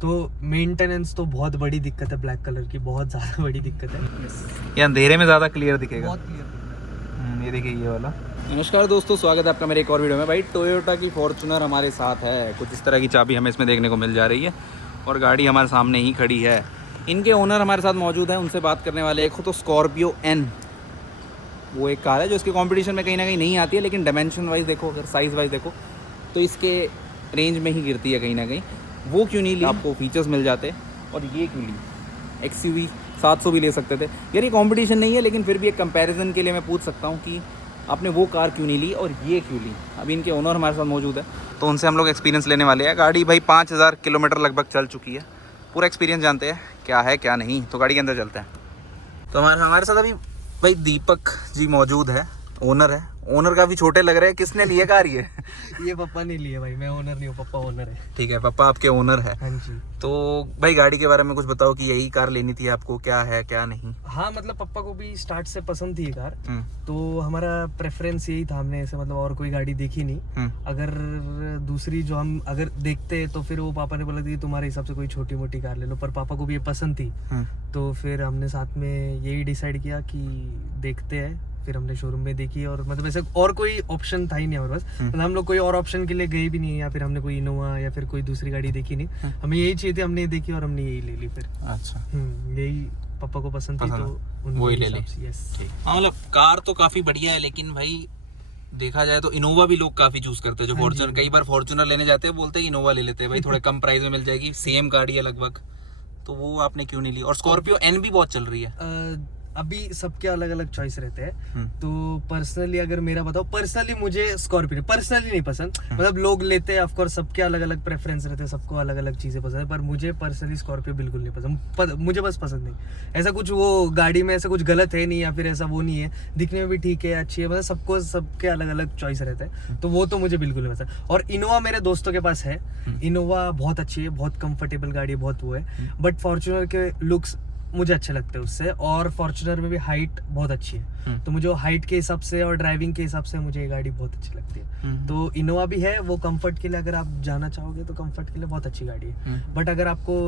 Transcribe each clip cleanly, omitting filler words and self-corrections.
तो मेंटेनेंस तो बहुत बड़ी दिक्कत है, ब्लैक कलर की बहुत ज़्यादा बड़ी दिक्कत है। ये अंधेरे में ज़्यादा क्लियर दिखेगा। बहुत क्लियर। ये देखिए ये वाला। नमस्कार दोस्तों, स्वागत है आपका मेरे एक और वीडियो में। भाई टोयोटा की फॉर्च्यूनर हमारे साथ है, कुछ इस तरह की चाबी हमें इसमें देखने को मिल जा रही है और गाड़ी हमारे सामने ही खड़ी है। इनके ओनर हमारे साथ मौजूद हैं, उनसे बात करने वाले। एक हो तो स्कॉर्पियो एन, वो एक कार है जो इसके कंपटीशन में कहीं ना कहीं नहीं आती है, लेकिन डायमेंशन वाइज देखो, अगर साइज़ वाइज देखो तो इसके रेंज में ही गिरती है कहीं ना कहीं। वो क्यों नहीं ली, आपको फीचर्स मिल जाते, और ये क्यों ली। XUV 700 भी ले सकते थे यार, ये कंपटीशन नहीं है, लेकिन फिर भी एक कंपैरिजन के लिए मैं पूछ सकता हूँ कि आपने वो कार क्यों नहीं ली और ये क्यों ली। अभी इनके ओनर हमारे साथ मौजूद है, तो उनसे हम लोग एक्सपीरियंस लेने वाले हैं। गाड़ी भाई 5000 किलोमीटर लगभग चल चुकी है, पूरा एक्सपीरियंस जानते हैं क्या है क्या नहीं। तो गाड़ी के अंदर चलते हैं। तो हमारे साथ अभी भाई दीपक जी मौजूद है, ओनर है। ओनर काफ़ी छोटे लग रहे हैं, किसने लिए कार ये पापा ने लिए भाई, मैं ओनर नहीं हूँ, पापा ओनर है। ठीक है, पापा आपके ओनर है। हाँ जी। तो भाई गाड़ी के बारे में कुछ बताओ कि यही कार लेनी थी आपको, क्या है क्या नहीं। हाँ मतलब पापा को भी स्टार्ट से पसंद थी ये कार, तो हमारा प्रेफरेंस यही था। हमने ऐसे मतलब और कोई गाड़ी देखी नहीं। अगर दूसरी जो हम अगर देखते तो फिर वो पापा ने बोला कि तुम्हारे हिसाब से कोई छोटी मोटी कार ले लो, पर पापा को भी ये पसंद थी। तो फिर हमने साथ में यही डिसाइड किया कि देखते हैं। फिर हमने शोरूम में देखी और मतलब ऐसे और कोई ऑप्शन था ही नहीं हमारे पास। मतलब हम लोग कोई और ऑप्शन के लिए गए भी नहीं, या फिर हमने कोई इनोवा या फिर कोई दूसरी गाड़ी देखी नहीं। हमें यही चाहिए थी, हमने देखी और हमने यही ले ली फिर। अच्छा, यही पापा को पसंद थी तो वही ले ली। यस। हाँ मतलब कार तो काफी बढ़िया है, लेकिन भाई देखा जाए तो इनोवा भी लोग काफी चूज करते हैं। जो फॉर्च्यूनर, कई बार फॉर्च्यूनर लेने जाते हैं बोलते हैं इनोवा ले लेते हैं भाई, थोड़े कम प्राइस में मिल जाएगी, सेम गाड़ी है लगभग। तो वो आपने क्यों नहीं ली। और स्कॉर्पियो एन भी बहुत चल रही है। अभी सबके अलग अलग चॉइस रहते हैं। तो पर्सनली अगर मेरा बताओ, पर्सनली मुझे स्कॉर्पियो पर्सनली नहीं पसंद। मतलब लोग लेते हैं, ऑफ कोर्स सबके अलग अलग प्रेफरेंस रहते हैं, सबको अलग अलग चीजें पसंद है, पर मुझे पर्सनली स्कॉर्पियो बिल्कुल नहीं पसंद। मुझे बस पसंद नहीं। ऐसा कुछ वो गाड़ी में ऐसा कुछ गलत है नहीं, या फिर ऐसा वो नहीं है, दिखने में भी ठीक है, अच्छी है, मतलब सबको सबके अलग अलग चॉइस रहते हैं। तो वो तो मुझे बिल्कुल नहीं पसंद। और इनोवा मेरे दोस्तों के पास है, इनोवा बहुत अच्छी है, बहुत कंफर्टेबल गाड़ी है, बहुत वो है। बट फॉर्च्यूनर के लुक्स मुझे अच्छे लगते हैं उससे, और फॉर्च्यूनर में भी हाइट बहुत अच्छी है। तो मुझे हाइट के हिसाब से और ड्राइविंग के हिसाब से मुझे ये गाड़ी बहुत अच्छी लगती है। तो इनोवा भी है, वो कंफर्ट के लिए अगर आप जाना चाहोगे तो कंफर्ट के लिए बहुत अच्छी गाड़ी है। बट अगर आपको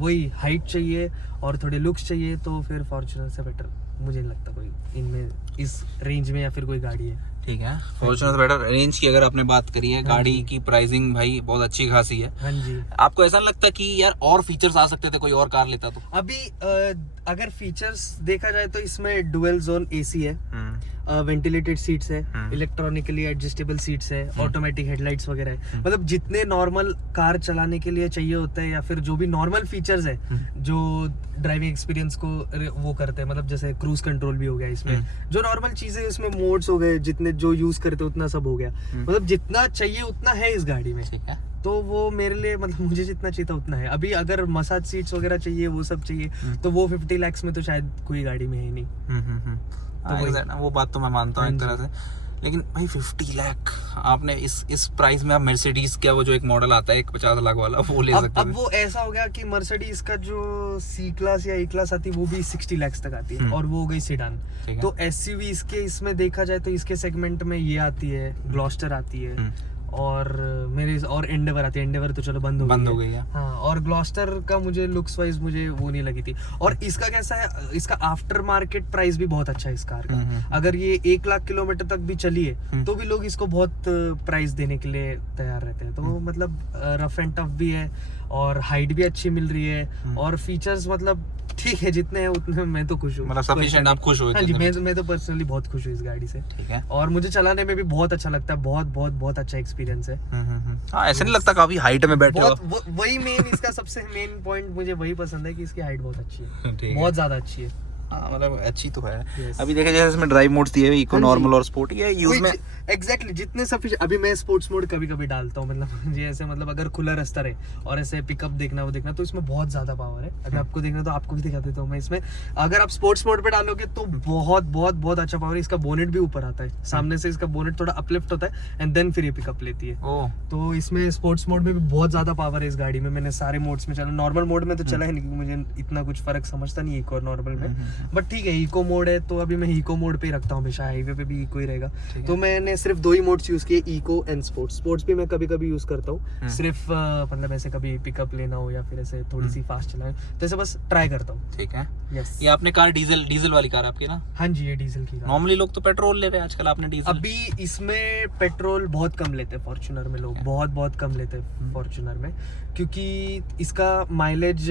वही हाइट चाहिए और थोड़े लुक्स चाहिए तो फिर फॉर्च्यूनर से बेटर मुझे नहीं लगता कोई इनमें इस रेंज में या फिर कोई गाड़ी है। ठीक है, फॉर्च्यूनर बेटर। रेंज की अगर आपने बात करी है, गाड़ी की प्राइसिंग भाई बहुत अच्छी खासी है। हाँ जी। आपको ऐसा नहीं लगता कि यार और फीचर्स आ सकते थे, कोई और कार लेता तो। अभी अगर फीचर्स देखा जाए तो इसमें डुअल जोन AC है, वेंटिलेटेड सीट्स है, इलेक्ट्रॉनिकली एडजस्टेबल सीट्स है, ऑटोमेटिक हेडलाइट्स वगैरह है। मतलब जितने नॉर्मल कार चलाने के लिए चाहिए होता है, या फिर जो भी नॉर्मल फीचर्स है जो ड्राइविंग एक्सपीरियंस को वो करते हैं, मतलब जैसे क्रूज कंट्रोल भी हो गया इसमें, जो नॉर्मल चीजें इसमें मोड्स हो गए, जितने जो यूज करते हैं उतना सब हो गया। मतलब जितना चाहिए उतना है इस गाड़ी में। ठीक है, तो वो मेरे लिए मतलब मुझे जितना चाहिए था उतना है। अभी अगर मसाज सीट्स वगैरह चाहिए, वो सब चाहिए, तो वो 50 लाख में तो शायद कोई गाड़ी में है नहीं। तो वो बात तो मैं मानता हूँ एक तरह से, लेकिन भाई 50 लाख आपने इस प्राइस में आप मर्सिडीज क्या वो जो एक मॉडल आता है एक 50 लाख वाला वो ले सकते हैं। अब वो ऐसा हो गया कि मर्सिडीज का जो C क्लास या A क्लास आती है वो भी 60 लाख तक आती है, और वो हो गई सेडान। तो SUV इसके इसमें देखा जाए तो इसके सेगमेंट में ये आती है, ग्लॉस्टर आती है, और मेरे और एंडेवर आती है। एंडेवर तो चलो बंद हो गई है। हाँ, और ग्लॉस्टर का मुझे लुक्स वाइज मुझे वो नहीं लगी थी। और इसका कैसा है, इसका आफ्टर मार्केट प्राइस भी बहुत अच्छा है इस कार का। अगर ये 1 लाख किलोमीटर तक भी चली है तो भी लोग इसको बहुत प्राइस देने के लिए तैयार रहते हैं। तो मतलब रफ एंड टफ भी है, और हाइट भी अच्छी मिल रही है, और फीचर्स मतलब ठीक है, जितने हैं उतने मैं तो खुश हूँ। मतलब सफिशिएंट आप खुश हो? हाँ जी, मैं तो पर्सनली बहुत खुश हूँ इस गाड़ी से। ठीक है, और मुझे चलाने में भी बहुत अच्छा लगता है, बहुत बहुत बहुत अच्छा एक्सपीरियंस है। हाँ, ऐसे नहीं लगता काफी हाइट में बैठे हो। वही मेन इसका सबसे मेन पॉइंट मुझे वही पसंद है कि इसकी हाइट बहुत अच्छी है, बहुत ज्यादा अच्छी है। हाँ मतलब अच्छी तो है। अभी देखा जाए इसमें ड्राइव मोड्स दिए हुए, इको, नॉर्मल और स्पोर्ट। ये यूज में एग्जैक्टली जितने सब अभी मैं स्पोर्ट्स मोड कभी कभी डालता हूँ, मतलब मुझे ऐसे मतलब अगर खुला रास्ता रहे और ऐसे पिकअप देखना वो देखना, तो इसमें बहुत ज्यादा पावर है। अगर आपको देखना तो आपको भी दिखा देता हूँ मैं इसमें। अगर आप स्पोर्ट्स मोड पे डालोगे तो बहुत बहुत बहुत अच्छा पावर है। इसका बोनेट भी ऊपर आता है, सामने से इसका बोनेट थोड़ा अपलिफ्ट होता है एंड देन फिर ये पिकअप लेती है। तो इसमें स्पोर्ट्स मोड में भी बहुत ज्यादा पावर है इस गाड़ी में। मैंने सारे मोड्स में चला, नॉर्मल मोड में तो चला है नहीं क्योंकि मुझे इतना कुछ फर्क समझता नहीं एक और नॉर्मल में। बट ठीक है इको मोड है तो अभी मैं इको मोड पे ही रखता हूँ हमेशा, हाईवे पे भी इको ही रहेगा। तो मैंने सिर्फ 2 ही मोड्स यूज किए, इको एंड स्पोर्ट्स। स्पोर्ट्स भी मैं कभी कभी यूज करता हूँ, सिर्फ मतलब ऐसे कभी पिकअप लेना हो या फिर ऐसे थोड़ी सी फास्ट चलाए तो ऐसे बस ट्राई करता हूँ। ठीक है। यस। ये आपने कार डीजल वाली कार आपकी ना? हाँ जी, ये डीजल की कार। नॉर्मली लोग तो पेट्रोल ले रहे हैं आजकल, आपने डीजल? अभी इसमें पेट्रोल बहुत कम लेते हैं फॉर्च्यूनर में लोग, बहुत कम लेते हैं फॉर्च्यूनर में, क्योंकि इसका माइलेज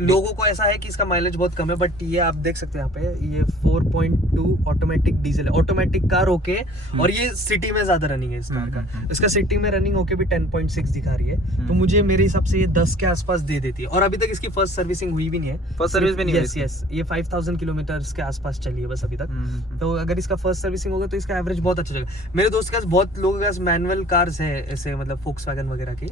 लोगों को ऐसा है कि इसका माइलेज बहुत कम है, बट ये आप देख सकते हैं यहाँ पे ये 4.2 ऑटोमेटिक डीजल है, ऑटोमेटिक कार होके, और ये सिटी में ज्यादा रनिंग है इस कार का। इसका सिटी में रनिंग होके भी 10.6 दिखा रही है, तो मुझे मेरे हिसाब से ये 10 के आसपास दे देती है। और अभी तक इसकी फर्स्ट सर्विसिंग हुई भी नहीं है। फर्स्ट सर्विस भी नहीं हुई? यस, ये 5000 किलोमीटर के आसपास चली है बस अभी तक। तो अगर इसका फर्स्ट सर्विसिंग होगा तो इसका एवरेज बहुत अच्छा चलेगा। मेरे दोस्त के पास बहुत लोगों के पास मैनुअल कार्स है ऐसे, मतलब फोक्सवैगन वगैरह की,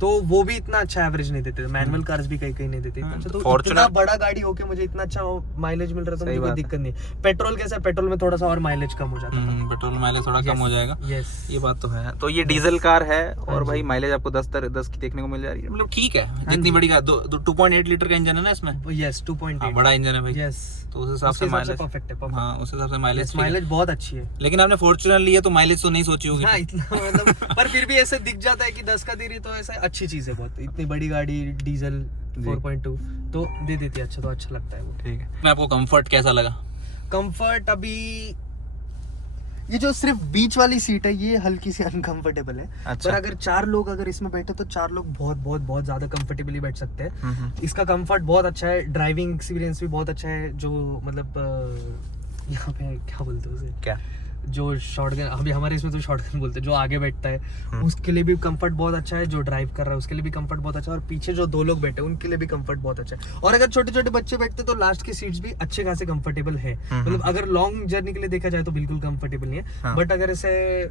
तो वो भी इतना अच्छा एवरेज नहीं देते, मैनुअल कार्स भी कई नहीं देते। तो इतना बड़ा गाड़ी होके मुझे इतना अच्छा माइलेज मिल रहा था, मुझे कोई दिक्कत नहीं। पेट्रोल कैसा है, पेट्रोल में थोड़ा सा और माइलेज कम हो जाता है, पेट्रोल माइलेज थोड़ा कम हो जाएगा। यस, ये बात तो है। तो ये डीजल कार है और भाई माइलेज आपको 10 की देखने को मिल जा रही है, मतलब ठीक है जितनी बड़ी कार। 2.8 लीटर का इंजन है ना इसमें? यस, 2.8 बड़ा इंजन है भाई। यस, तो उस हिसाब से माइलेज परफेक्ट है। हाँ, उस हिसाब से माइलेज बहुत अच्छी है। लेकिन आपने फॉर्च्यूनर लिया तो माइलेज तो नहीं सोची होगी? हाँ, इतना मतलब पर फिर भी ऐसे दिख जाता है कि 10 का दे रही, तो ऐसा अच्छी चीज है बहुत। इतनी बड़ी गाड़ी डीजल 4.2 तो दे देती है, अच्छा तो अच्छा लगता है वो। ठीक है। मैं आपको कंफर्ट कैसा लगा? कंफर्ट अभी ये जो सिर्फ बीच वाली सीट है ये हल्की सी अनकंफर्टेबल है। अच्छा। पर अगर 4 लोग अगर इसमें बैठे तो 4 लोग बहुत ज्यादा कंफर्टेबली बैठ सकते हैं। इसका कंफर्ट बहुत अच्छा है, ड्राइविंग एक्सपीरियंस भी बहुत अच्छा है। जो मतलब यहाँ पे क्या बोलते हैं उसे, क्या जो शॉटगन, अभी हमारे इसमें तो शॉटगन बोलते हैं, जो आगे बैठता है उसके लिए भी कंफर्ट बहुत अच्छा है, जो ड्राइव कर रहा है उसके लिए भी कंफर्ट बहुत अच्छा है, और पीछे जो 2 लोग बैठे हैं उनके लिए भी कंफर्ट बहुत अच्छा है। और अगर छोटे छोटे बच्चे बैठते तो लास्ट की सीट्स भी अच्छे खासे कंफर्टेबल है। मतलब अगर लॉन्ग जर्नी के लिए देखा जाए तो बिल्कुल कंफर्टेबल नहीं है, बट अगर ऐसे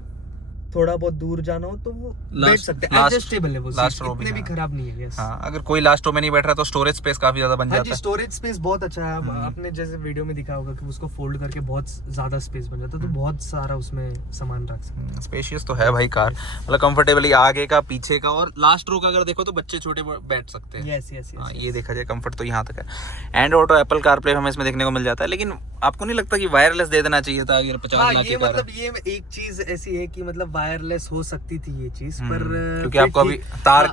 थोड़ा बहुत दूर जाना हो तो वो बैठ सकते हैं, एडजस्टेबल है वो, इतने भी खराब नहीं है। यस। हाँ, अगर कोई लास्ट रो में नहीं बैठ रहा तो स्टोरेज स्पेस काफी ज्यादा बन जाता है। स्टोरेज स्पेस बहुत अच्छा है। आपने जैसे वीडियो में दिखा होगा कि उसको फोल्ड करके बहुत ज्यादा स्पेस बन जाता है, तो बहुत सारा उसमें सामान रख सकते हैं। स्पेशियस तो है भाई कार, मतलब कंफर्टेबली आगे का पीछे का, और लास्ट रो का अगर देखो तो बच्चे छोटे बैठ सकते हैं। यस यस यस, ये देखा जाए कंफर्ट तो यहाँ तक है। एंड ऑटो एप्पल कारप्ले हमें इसमें देखने को मिल जाता है, लेकिन आपको नहीं लगता कि वायरलेस दे देना चाहिए था? अगर 50 लाख की कार है। मतलब ये एक चीज ऐसी है कि मतलब वायरलेस हो सकती थी ये चीज, पर क्योंकि आपको अभी तार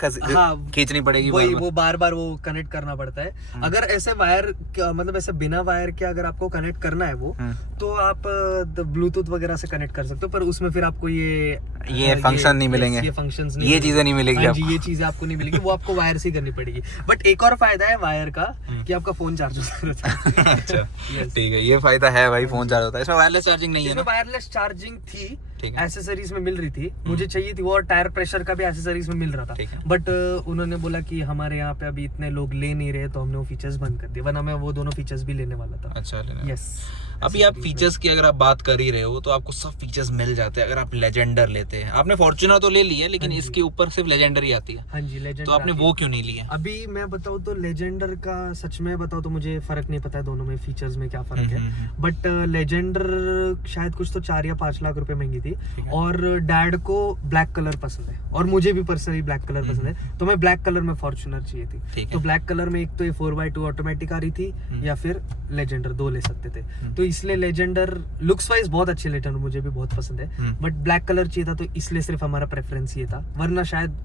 खींचनी पड़ेगी, वही वो बार बार वो कनेक्ट करना पड़ता है। अगर ऐसे वायर मतलब ऐसे बिना वायर के अगर आपको कनेक्ट करना है वो, तो आप ब्लूटूथ वगैरह से कनेक्ट कर सकते हो, पर उसमें फिर आपको ये फंक्शन नहीं मिलेंगे, ये फंक्शंस नहीं, ये चीजें नहीं मिलेगी। ये चीजें आपको नहीं मिलेगी, वो आपको वायर से ही करनी पड़ेगी। बट एक और फायदा है वायर का कि आपका फोन चार्ज होता है। अच्छा, ठीक है, ये फायदा है भाई, फोन चार्ज होता है। इसमें वायरलेस चार्जिंग नहीं है ना? वायरलेस चार्जिंग थी, एसेसरीज में मिल रही थी, मुझे चाहिए थी वो, और टायर प्रेशर का भी एसेसरीज में मिल रहा था, बट उन्होंने बोला कि हमारे यहाँ पे अभी इतने लोग ले नहीं रहे, तो हमने वो फीचर्स बंद कर दिए, वरना मैं वो दोनों फीचर्स भी लेने वाला था। अच्छा, यस। अभी आप फीचर्स की अगर आप बात कर ही रहे हो तो आपको सब फीचर्स मिल जाते हैं अगर आप लेजेंडर लेते हैं। आपने फॉर्च्यूनर तो ले ली है, लेकिन इसके ऊपर सिर्फ लेजेंडर ही आती है। हाँ जी, लेजेंडर। तो आपने वो क्यों नहीं लिया? अभी मैं बताऊँ तो लेजेंडर का सच में बताऊँ तो मुझे फर्क नहीं पता है दोनों में फीचर्स में क्या फर्क है, बट लेजेंडर शायद कुछ तो 4 या 5 लाख रुपए महंगी थी, और डैड को ब्लैक कलर पसंद है और मुझे भी पर्सनली ब्लैक कलर पसंद है, तो मैं ब्लैक कलर में फॉर्च्यूनर चाहिए थी। तो ब्लैक कलर में एक तो ये 4x2 ऑटोमेटिक आ रही थी, या फिर लेजेंडर, 2 ले सकते थे। तो इसलिए लेजेंडर लुक्स वाइज बहुत अच्छे, लेजेंडर मुझे भी बहुत पसंद है, बट ब्लैक कलर चाहिए था, तो इसलिए सिर्फ हमारा प्रेफरेंस ये था, वरना शायद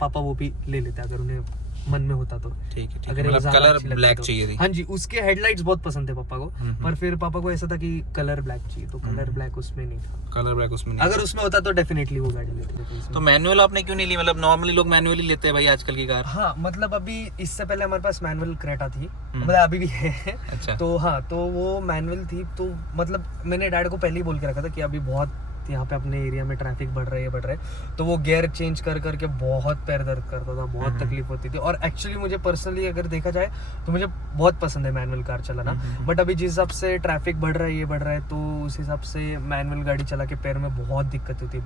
पापा वो भी ले लेते अगर उन्हें मन में होता तो। ठीक है, अगर मतलब कलर ब्लैक चाहिए थी। हाँ जी, उसके हेडलाइट्स बहुत पसंद थे पापा को, पर फिर पापा को ऐसा था कि कलर ब्लैक चाहिए, तो कलर ब्लैक उसमें नहीं था। कलर ब्लैक उसमें नहीं, अगर उसमें होता तो डेफिनेटली वो गाड़ी लेते थे। तो मैनुअल आपने क्यों नहीं ली? मतलब नॉर्मली लोग मैनुअली लेते हैं भाई आजकल की कार। हाँ, मतलब अभी इससे पहले हमारे पास मैनुअल क्रेटा थी, मतलब अभी भी है। अच्छा। तो हाँ, तो वो मैनुअल थी, तो मतलब मैंने डैड को पहले ही बोल के रखा था कि अभी बहुत यहाँ पे अपने एरिया में ट्रैफिक बढ़ रहा है, तो वो गियर चेंज कर करके बहुत पैर दर्द करता था, बहुत तकलीफ होती थी। और एक्चुअली मुझे पर्सनली अगर देखा जाए तो मुझे बहुत पसंद है मैनुअल कार चलाना, बट अभी जिस हिसाब से ट्रैफिक बढ़ रहा है, तो उस हिसाब से मैनुअल गाड़ी चला के पैर में बहुत दिक्कत होती।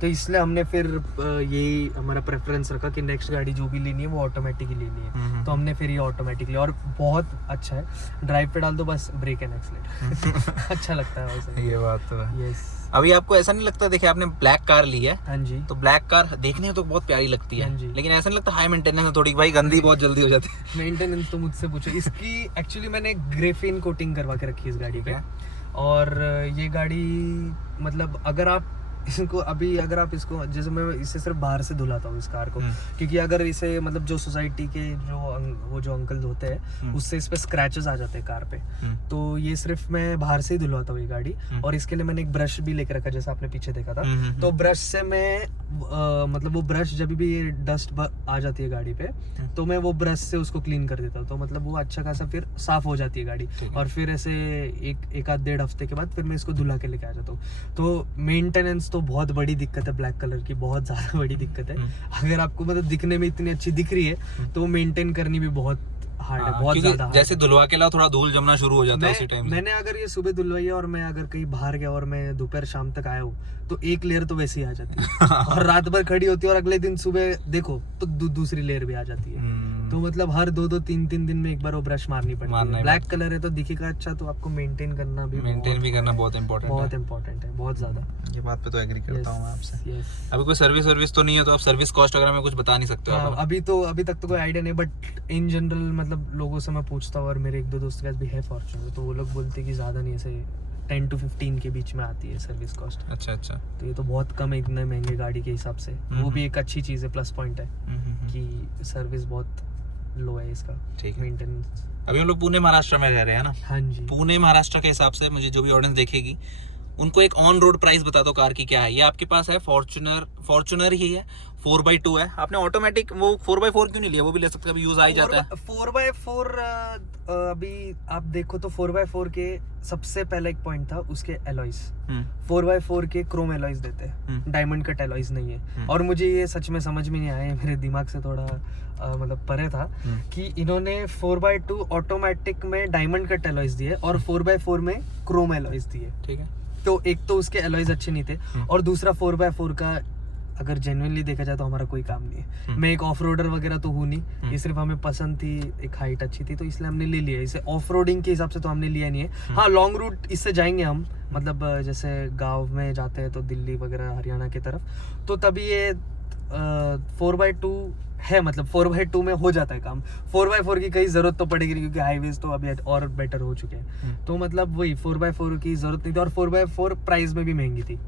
तो इसलिए हमने फिर यही हमारा प्रेफरेंस रखा कि नेक्स्ट गाड़ी जो भी लेनी है वो ऑटोमेटिक ही लेनी है, तो हमने फिर ये ऑटोमेटिक लिया, और बहुत अच्छा है। ड्राइव पे डाल दो बस, ब्रेक एंड एक्सीलरेट अच्छा लगता है वैसे। ये बात तो है। यस। अभी अभी आपको ऐसा नहीं लगता, देखिए आपने ब्लैक कार ली है, हाँ जी। तो ब्लैक कार देखने में तो बहुत प्यारी लगती है, हाँ जी। लेकिन ऐसा नहीं लगता हाई मेंटेनेंस है थोड़ी, भाई गंदी बहुत जल्दी हो जाती है? मेंटेनेंस तो मुझसे पूछो। इसकी एक्चुअली मैंने ग्रेफिन कोटिंग करवा के रखी है इस गाड़ी पे, और ये गाड़ी मतलब अगर आप इसको अभी अगर आप इसको जैसे मैं इसे सिर्फ बाहर से धुलाता हूँ इस कार को, क्योंकि अगर इसे मतलब जो सोसाइटी के वो जो अंकल धोते हैं उससे इस पे स्क्रैचेस आ जाते हैं कार पे, तो ये सिर्फ मैं बाहर से ही धुलवाता हूँ ये गाड़ी। और इसके लिए मैंने एक ब्रश भी लेके रखा, जैसे आपने पीछे देखा था, तो ब्रश से मैं मतलब वो ब्रश जब भी ये डस्ट आ जाती है गाड़ी पे, तो मैं वो ब्रश से उसको क्लीन कर देता हूँ, तो मतलब वो अच्छा खासा फिर साफ हो जाती है गाड़ी। और फिर ऐसे एक आध 1.5 हफ्ते के बाद फिर मैं इसको धुला के लेके आ जाता हूँ। तो मेंटेनेंस तो बहुत बड़ी दिक्कत है ब्लैक कलर की, बहुत ज्यादा बड़ी दिक्कत है। अगर आपको मतलब दिखने में इतनी अच्छी दिख रही है तो मेंटेन करनी भी बहुत हार्ड है, बहुत ज्यादा। जैसे धुलवा के लाओ थोड़ा धूल जमना शुरू हो जाता है उसी टाइम। मैंने अगर ये सुबह धुलवाई है और मैं अगर कहीं बाहर गया और मैं दोपहर शाम तक आया हूँ तो एक लेयर तो वैसे ही आ जाती है और रात भर खड़ी होती है और अगले दिन सुबह देखो तो दूसरी लेयर भी आ जाती है। तो मतलब हर 2-3 दिन में एक बार वो ब्रश मारनी पड़ती है। ब्लैक कलर है तो दिखेगा अच्छा, तो आपको मेंटेन करना भी करना बहुत इम्पोर्टेंट है, बहुत ज्यादा। ये बात पे तो एग्री करता हूँ मैं आपसे। अभी कोई सर्विस तो नहीं है, तो आप सर्विस कॉस्ट वगैरह में कुछ बता नहीं सकते हो? अभी तक तो कोई आइडिया नहीं, बट इन जनरल मतलब लोगों से मैं पूछता हूँ, और मेरे 1-2 दोस्त के पास भी है फॉर्च्यूनर, तो वो लोग बोलते हैं कि ज्यादा नहीं, ऐसे 10 to 15 के बीच में आती है सर्विस कॉस्ट। अच्छा। तो ये तो बहुत कम है इतने महंगे गाड़ी के हिसाब से। वो भी एक अच्छी चीज़ है, प्लस पॉइंट है कि सर्विस बहुत लो है इसका, ठीक है। मेंटेनेंस। अभी हम लोग पुणे महाराष्ट्र में रह रहे हैं ना? हाँ जी। पुणे महाराष्ट्र के हिसाब से मुझे जो भी ऑडियंस देखेगी उनको एक ऑन रोड प्राइस बता दो कार की क्या है। ये आपके पास है फॉर्च्यूनर ही है, 4x2 है। आपने ऑटोमेटिक वो 4x4 क्यों नहीं लिया? वो भी ले सकते हैं, अभी यूज आ ही जाता है। 4x4 अभी आप देखो तो 4x4 के सबसे पहला एक पॉइंट था उसके एलॉयज। 4x4 के क्रोम एलॉयज देते हैं, डायमंड कट एलॉयज नहीं है। और मुझे ये सच में समझ में नहीं आया, मेरे दिमाग से थोड़ा मतलब परे था कि इन्होंने 4x2 ऑटोमेटिक में डायमंड कट एलॉयज दिए और 4x4 में क्रोम एलॉयज दिए। ठीक है। तो एक तो उसके एलॉयज अच्छे नहीं थे, और दूसरा 4x4 का अगर जेन्युइनली देखा जाए तो हमारा कोई काम नहीं है। मैं एक ऑफ रोडर वगैरह तो हूँ नहीं, ये सिर्फ हमें पसंद थी, एक हाइट अच्छी थी तो इसलिए हमने ले लिया। इसे ऑफ रोडिंग के हिसाब से तो हमने लिया नहीं है। हाँ, लॉन्ग रूट इससे जाएंगे हम, मतलब जैसे गांव में जाते हैं तो दिल्ली वगैरह हरियाणा की तरफ, तो तभी ये 4x2 है, मतलब 4x2 में हो जाता है काम। 4x4 की कहीं जरूरत तो पड़ेगी क्योंकि हाईवेज तो अभी और बेटर हो चुके हैं। तो मतलब वही 4x4 की जरूरत नहीं थी, और 4x4 प्राइस में भी महंगी थी।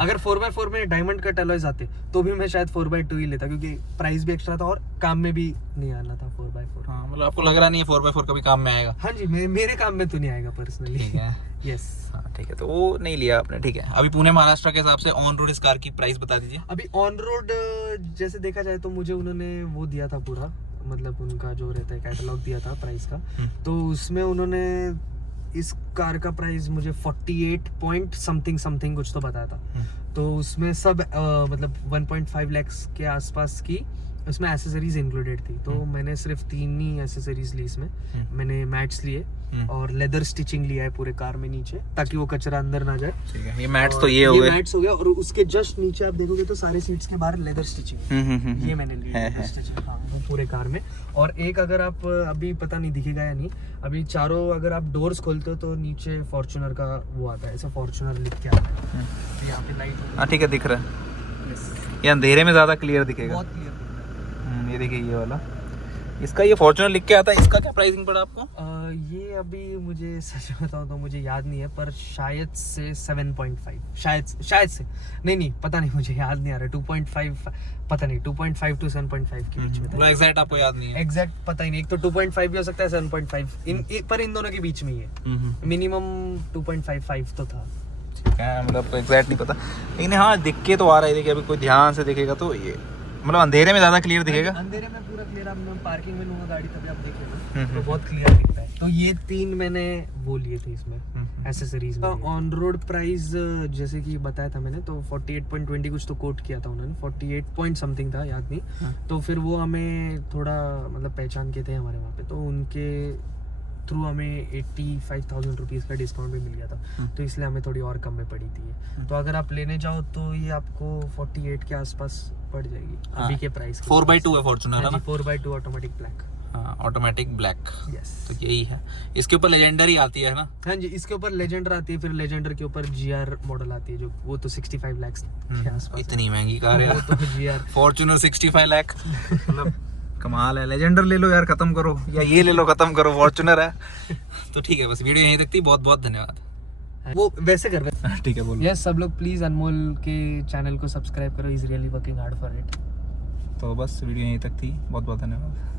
अगर 4x4 में डायमंड कट एलॉयज आते तो भी मैं शायद 4x2 ही लेता, क्योंकि प्राइस भी एक्स्ट्रा था और काम में भी नहीं आना था 4x4। हाँ, मतलब आपको लग रहा नहीं है 4x4 कभी काम में आएगा? हाँ जी, मेरे काम में तो नहीं आएगा पर्सनली। ठीक है। यस। हाँ ठीक है, तो वो नहीं लिया आपने। ठीक है, अभी पुणे महाराष्ट्र के हिसाब से ऑन रोड इस कार की प्राइस बता दीजिए। अभी ऑन रोड जैसे देखा जाए तो मुझे उन्होंने वो दिया था पूरा, मतलब उनका जो रहता है कैटलॉग दिया था प्राइस का, तो उसमें उन्होंने इस कार का प्राइस मुझे 48 पॉइंट समथिंग कुछ तो बताया था। तो उसमें सब मतलब 1.5 लाख के आसपास की उसमें एसेसरीज इंक्लूडेड थी। तो मैंने सिर्फ 3 ही एसेसरीज ली इसमें। मैंने मैट्स लिए और लेदर स्टिचिंग लिया है पूरे कार में नीचे, ताकि वो कचरा अंदर ना जाए। ठीक है, ये मैट्स तो ये हो गए। मैट्स हो गया, और उसके जस्ट नीचे आप देखोगे तो सारे सीट्स के बाहर लेदर स्टिचिंग ये मैंने ली है स्टिचिंग, हाँ, पूरे कार में। और एक अगर आप अभी पता नहीं दिखेगा या नहीं, अभी चारों अगर आप डोर्स खोलते हो तो नीचे फॉर्च्यूनर का वो आता है, ऐसा फॉर्च्यूनर लिख के आता है। यहाँ पे लाइट, हाँ ठीक है, दिख रहा है। ये अंधेरे में ज्यादा क्लियर दिखेगा, बहुत क्लियर। ये देखिए ये वाला, इसका ये फॉर्च्यूनर लिख के आता है। इसका क्या प्राइसिंग पड़ा आपको? ये अभी मुझे सच बताऊं तो मुझे याद नहीं है, पर शायद से 7.5, शायद से नहीं पता नहीं, मुझे याद नहीं आ रहा। 2.5 पता नहीं, 2.5 to 7.5 के बीच में था। एग्जैक्ट आपको याद नहीं है? एग्जैक्ट पता ही नहीं, एक तो 2.5 भी हो सकता है, 7.5 पर इन दोनों के बीच में ही है। मिनिमम 2.55 तो था। ठीक है, मतलब आपको एग्जैक्ट नहीं पता, लेकिन हाँ दिख के तो आ रहा है। देखिए अभी कोई ध्यान से देखेगा तो ये मतलब अंधेरे में ज्यादा क्लियर दिखेगा। अंधेरे में पूरा क्लियर, आप पार्किंग में लूंगा गाड़ी तभी आप देखेंगे तो बहुत क्लियर दिखता है। तो ये 3 मैंने वो लिए थे इसमें एसेसरीज में। ऑन रोड प्राइस जैसे कि बताया था मैंने, तो 48.20 कुछ तो कोट किया था उन्होंने, 48 पॉइंट समथिंग था, याद नहीं। तो फिर वो हमें थोड़ा मतलब पहचान के थे हमारे वहाँ पे, तो उनके थ्रू हमें 85,000 रुपीज़ का डिस्काउंट भी मिल गया था। तो इसलिए हमें थोड़ी और कम में पड़ी थी। तो अगर आप लेने जाओ तो ये आपको 48 के आसपास पड़ जाएगी अभी के प्राइस। 4x2 है फॉर्च्यूनर है ना? 4x2 automatic black. हाँ ऑटोमेटिक ब्लैक, यस। तो यही है। इसके ऊपर लेजेंडरी आती है ना? हाँ जी, इसके ऊपर लेजेंडर आती है, फिर लेजेंडर के ऊपर जीआर मॉडल आती है, जो वो तो 65 लाख के आसपास है। इतनी महंगी कार है वो तो जीआर फॉर्च्यूनर 65 लाख, मतलब कमाल है। लेजेंडर ले लो यार, खत्म करो, या ये ले लो खत्म करो, फॉर्च्यूनर है। तो ठीक है, बस वीडियो यहीं तक थी, बहुत बहुत धन्यवाद। वो वैसे कर ठीक है बोलो। यस, सब लोग प्लीज अनमोल के चैनल को सब्सक्राइब करो, is really working hard for it. तो बस वीडियो यहीं तक थी, बहुत बहुत धन्यवाद।